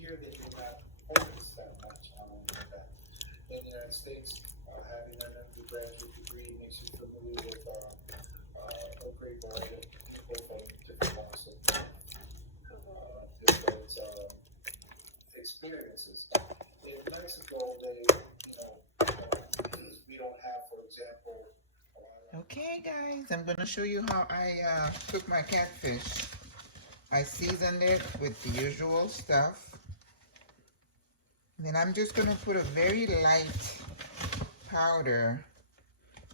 here they do not focus that much on that. In the United States, having an undergraduate degree makes you familiar with a great variety of people from different walks of different experiences. In Mexico, they, you know, we don't have, for example, okay, guys, I'm gonna show you how I cook my catfish. I seasoned it with the usual stuff. And then I'm just gonna put a very light powder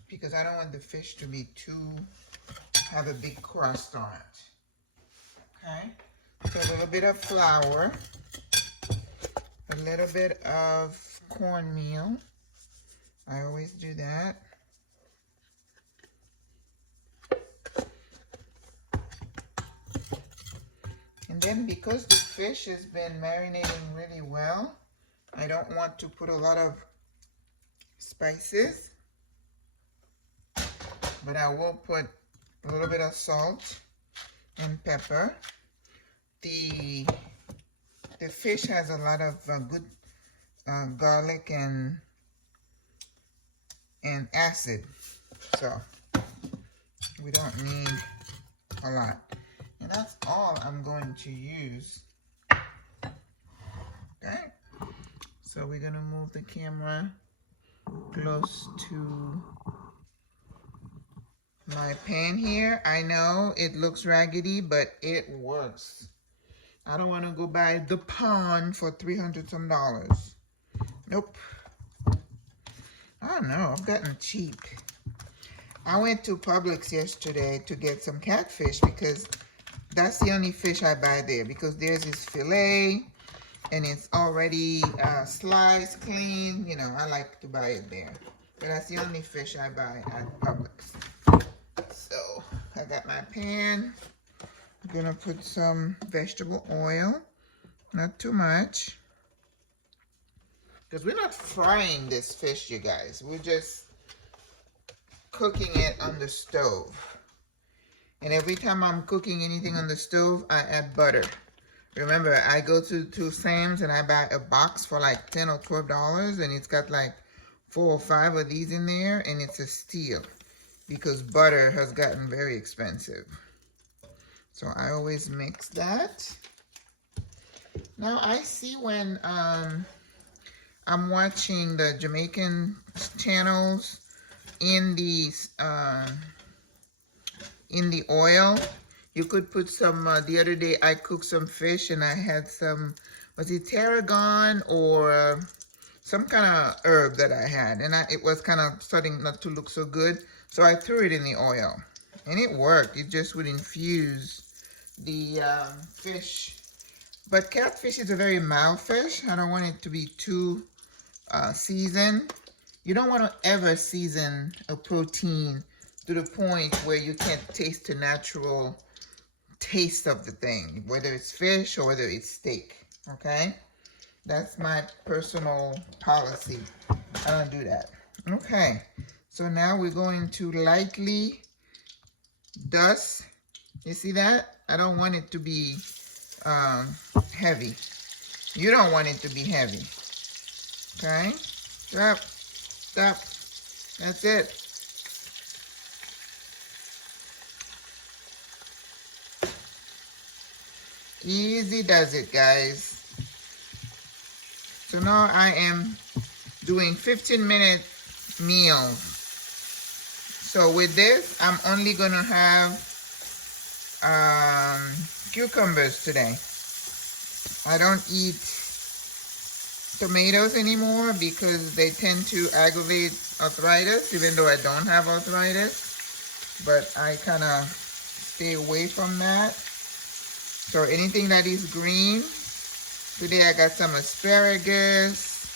because I don't want the fish to be have a big crust on it. Okay, so a little bit of flour, a little bit of cornmeal. I always do that. And then because the fish has been marinating really well, I don't want to put a lot of spices, but I will put a little bit of salt and pepper. The fish has a lot of good garlic and acid, so we don't need a lot. And that's all I'm going to use. Okay, so we're gonna move the camera close to my pan here. I know it looks raggedy, but it works. I don't want to go buy the pond for $300 some. Nope. I don't know, I've gotten cheap. I went to Publix yesterday to get some catfish because that's the only fish I buy there, because theirs is filet and it's already sliced, clean. You know, I like to buy it there. But that's the only fish I buy at Publix. So I got my pan. I'm gonna put some vegetable oil, not too much, because we're not frying this fish, you guys. We're just cooking it on the stove. And every time I'm cooking anything on the stove, I add butter. Remember, I go to Sam's and I buy a box for like $10 or $12, and it's got like 4 or 5 of these in there, and it's a steal because butter has gotten very expensive. So I always mix that. Now I see when I'm watching the Jamaican channels in the oil, you could put some, the other day I cooked some fish and I had some, was it tarragon or some kind of herb that I had, and it was kind of starting not to look so good, so I threw it in the oil and it worked. It just would infuse the fish. But catfish is a very mild fish. I don't want it to be too seasoned. You don't want to ever season a protein to the point where you can't taste the natural taste of the thing, whether it's fish or whether it's steak. Okay, that's my personal policy. I don't do that. Okay, so now we're going to lightly dust. You see that? I don't want it to be heavy. You don't want it to be heavy. Okay, drop, stop. That's it. Easy does it, guys. So now I am doing 15-minute meals. So with this, I'm only gonna have cucumbers today. I don't eat tomatoes anymore because they tend to aggravate arthritis, even though I don't have arthritis. But I kind of stay away from that. So anything that is green. Today I got some asparagus,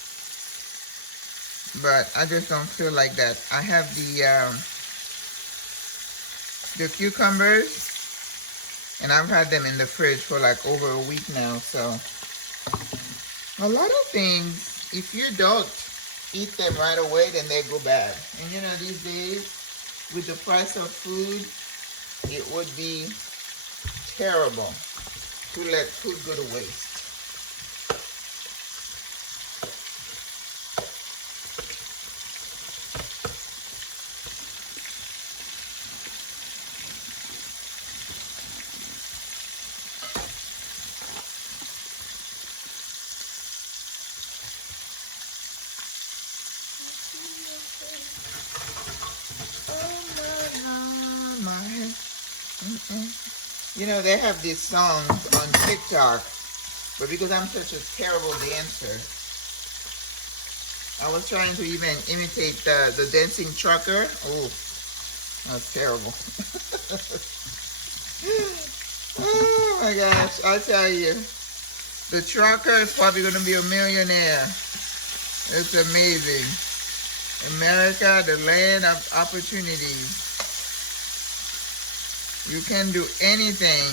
but I just don't feel like that. I have the cucumbers, and I've had them in the fridge for like over a week now. So a lot of things, if you don't eat them right away, then they go bad. And you know, these days with the price of food, it would be terrible to let food go to waste. You know, they have these songs on TikTok, but because I'm such a terrible dancer, I was trying to even imitate the dancing trucker. Oh, that's terrible. Oh my gosh, I tell you, the trucker is probably going to be a millionaire. It's amazing. America, the land of opportunities. You can do anything.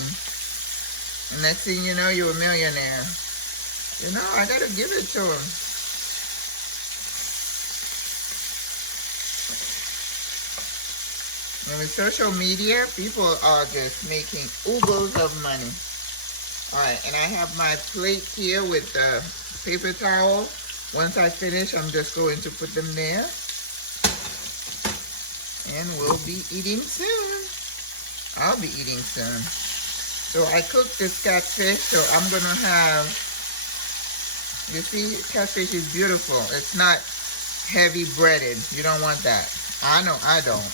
And next thing you know, you're a millionaire. You know, I got to give it to him. And with social media, people are just making oodles of money. Alright, and I have my plate here with the paper towel. Once I finish, I'm just going to put them there. And we'll be eating soon. I'll be eating soon. So I cooked this catfish, so I'm going to have, you see, catfish is beautiful. It's not heavy breaded. You don't want that. I know I don't.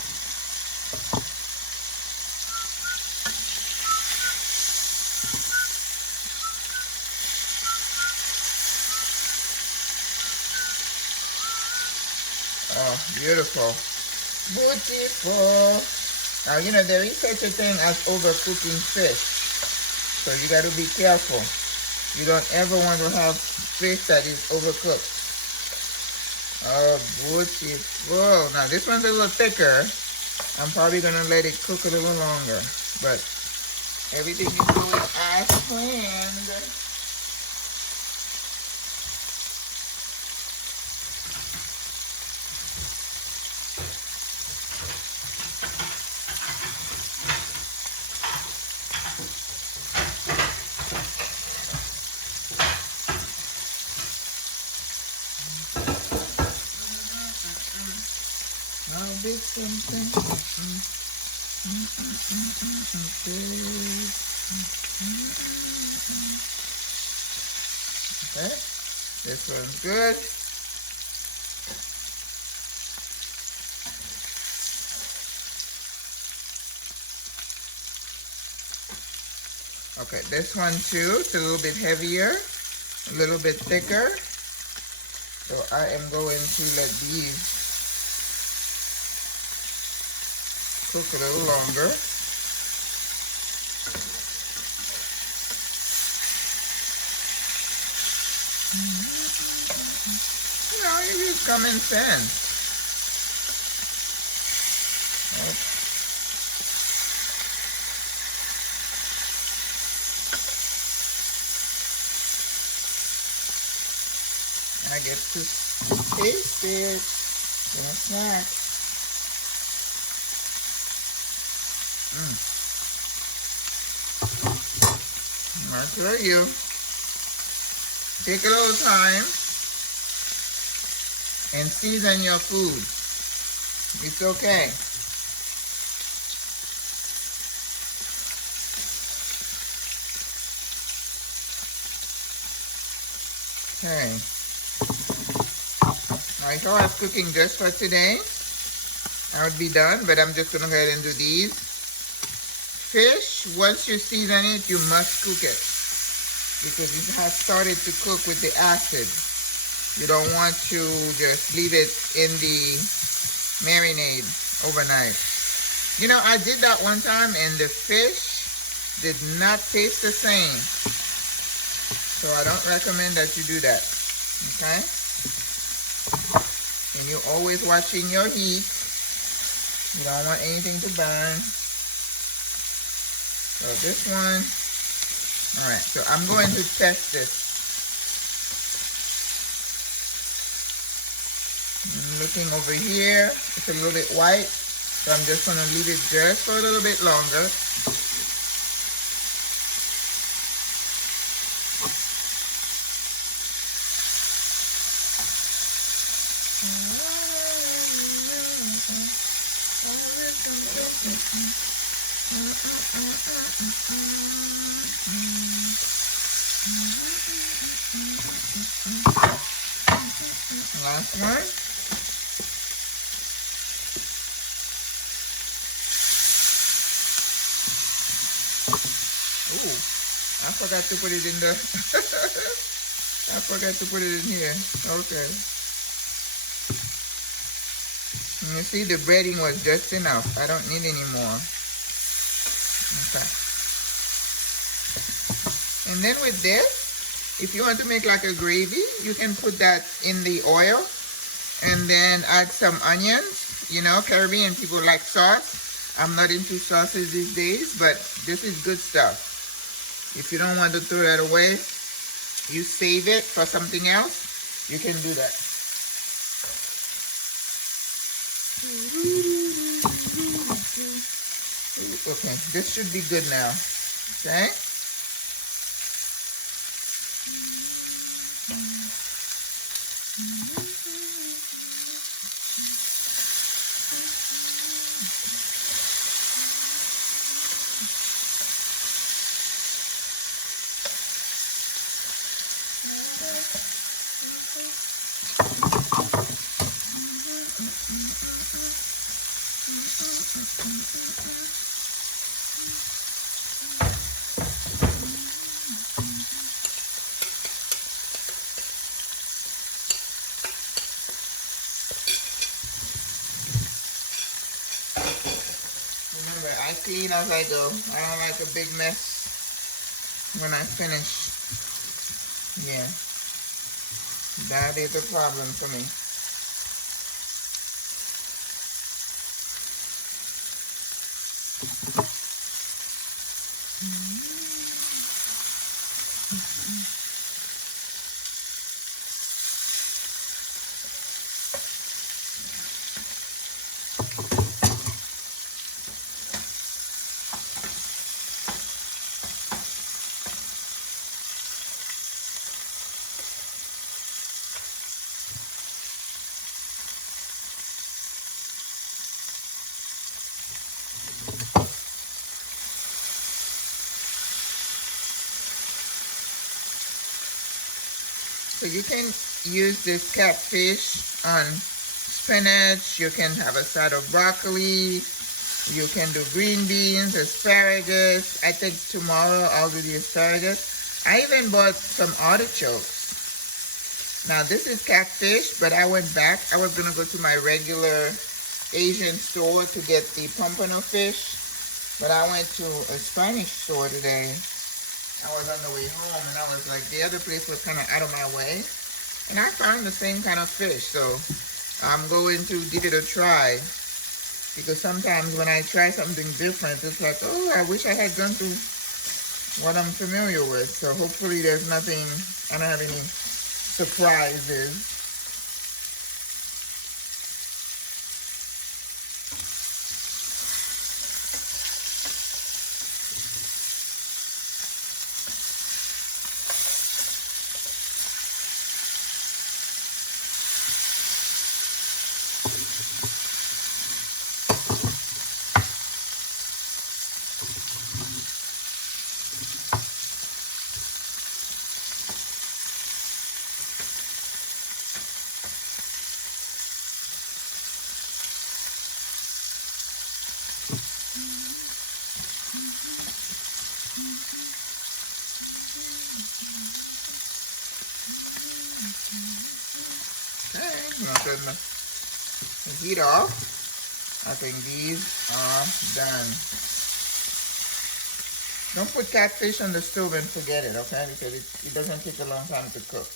Oh, beautiful. Beautiful. Now, you know, there is such a thing as overcooking fish. So you got to be careful. You don't ever want to have fish that is overcooked. Oh, beautiful. Now, this one's a little thicker. I'm probably going to let it cook a little longer. But everything is going as planned. I'll be something. Okay, this one's good. Okay, this one too, it's a little bit heavier, a little bit thicker. So I am going to let these cook a little longer. You know, you use common sense. I get to taste it. It's a snack. I tell you, take a little time and season your food. It's okay. Okay. I thought I was cooking just for today. I would be done, but I'm just going to go ahead and do these. Fish, once you season it, you must cook it because it has started to cook with the acid. You don't want to just leave it in the marinade overnight. You know, I did that one time and the fish did not taste the same. So I don't recommend that you do that. Okay? And you're always watching your heat. You don't want anything to burn. So this one, all right, so I'm going to test this. I'm looking over here, it's a little bit white, so I'm just gonna leave it just for a little bit longer. Last one. I forgot to put it in the... I forgot to put it in here. Okay. And you see, the breading was just enough. I don't need any more. Okay. And then with this, if you want to make like a gravy, you can put that in the oil and then add some onions. You know, Caribbean people like sauce. I'm not into sauces these days, but this is good stuff. If you don't want to throw that away, you save it for something else, you can do that. Okay, this should be good now. Okay. Remember, I clean as I go. I don't like a big mess when I finish. Yeah, that is a problem for me. So you can use this catfish on spinach. You can have a side of broccoli. You can do green beans, asparagus. I think tomorrow I'll do the asparagus. I even bought some artichokes. Now this is catfish, but I went back. I was gonna go to my regular Asian store to get the pompano fish, but I went to a Spanish store today. I was on the way home and I was like, the other place was kind of out of my way. And I found the same kind of fish, so I'm going to give it a try. Because sometimes when I try something different, it's like, oh, I wish I had gone to what I'm familiar with. So hopefully there's nothing, I don't have any surprises. Okay, I'm gonna turn the heat off. I think these are done. Don't put catfish on the stove and forget it, okay? Because it doesn't take a long time to cook.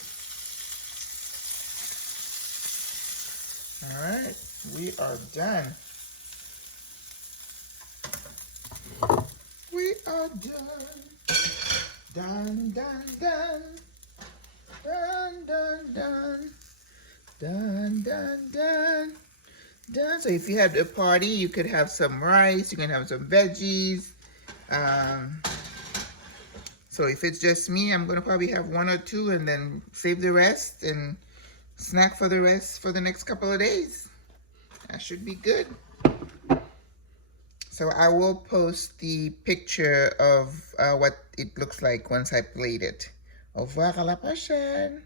All right, we are done. We are done. Done, done, done. Done, done, done. Done, done, done. Done. So if you have a party, you could have some rice, you can have some veggies. So if it's just me, I'm gonna probably have one or two and then save the rest and snack for the rest for the next couple of days. That should be good. So I will post the picture of what it looks like once I plate it. Au revoir à la prochaine.